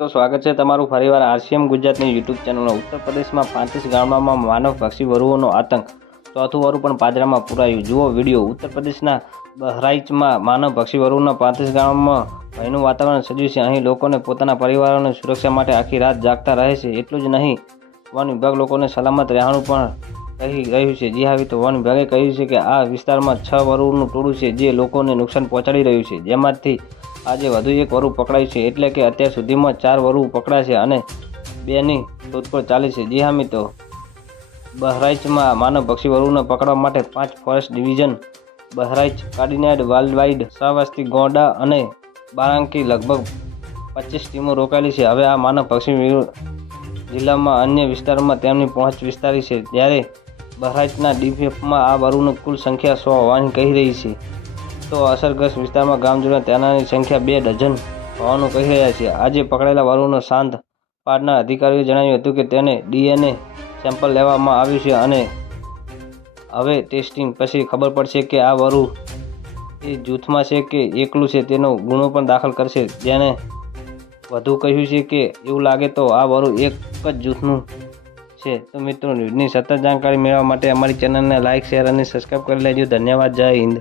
તો સ્વાગત છે તમારું ફરીવાર આરસીએમ ગુજરાતની યુટ્યુબ ચેનલમાં. ઉત્તર પ્રદેશમાં પાંત્રીસ ગામડામાં માનવ પક્ષી વરુઓનો આતંક. ચોથું વરુ પણ પાદરામાં પુરાયું. જુઓ વીડિયો. ઉત્તર પ્રદેશના બહરાઇચમાં માનવ પક્ષી વરુના પાંત્રીસ ગામમાં ભયનું વાતાવરણ સજ્યું છે. અહીં લોકોને પોતાના પરિવારોની સુરક્ષા માટે આખી રાત જાગતા રહે છે. એટલું જ નહીં, વન વિભાગ લોકોને સલામત રહેવાનું પણ કહી રહ્યું છે. જી આવી તો વન વિભાગે કહ્યું છે કે આ વિસ્તારમાં છ વરુનું ટોળું છે જે લોકોને નુકસાન પહોંચાડી રહ્યું છે. જેમાંથી આજે વધુ એક વરુ પકડાયું છે એટલે કે અત્યાર સુધીમાં ચાર વરુ પકડાશે અને બેની શોધખોળ ચાલી છે. જી હા, મિત્રો. બહરાઇચમાં માનવ પક્ષી વરુને પકડવા માટે પાંચ ફોરેસ્ટ ડિવિઝન, બહરાઇચ કાર્ડિનેડ વાલ્ડવાઇડ સાવસ્તી ગોંડા અને બારાંકી લગભગ પચીસ ટીમો રોકાયેલી છે. હવે આ માનવ પક્ષી જિલ્લામાં અન્ય વિસ્તારોમાં તેમની પહોંચ વિસ્તારી છે, જ્યારે બહરાઇચના ડીપીએફમાં આ વરુની કુલ સંખ્યા સો હોવાની કહી રહી છે. તો અસરગ્રસ્ત વિસ્તારમાં ગામજોડા તેનાની સંખ્યા બે ડઝન હોવાનું કહી રહ્યા છે. આજે પકડાયેલા વરુનો શાંત પાડનાર અધિકારીઓએ જણાવ્યું હતું કે તેને ડીએનએ સેમ્પલ લેવામાં આવ્યું છે અને હવે ટેસ્ટિંગ પછી ખબર પડશે કે આ વરુ એ જૂથમાં છે કે એકલું છે તેનો ગુનો પણ દાખલ કરશે. જેને વધુ કહ્યું છે કે એવું લાગે તો આ વરુ એક જ જૂથનું છે. તો મિત્રો, ન્યૂઝની સતત જાણકારી મેળવવા માટે અમારી ચેનલને લાઇક શેર અને સબસ્ક્રાઈબ કરી લેજો. ધન્યવાદ. જય હિન્દ.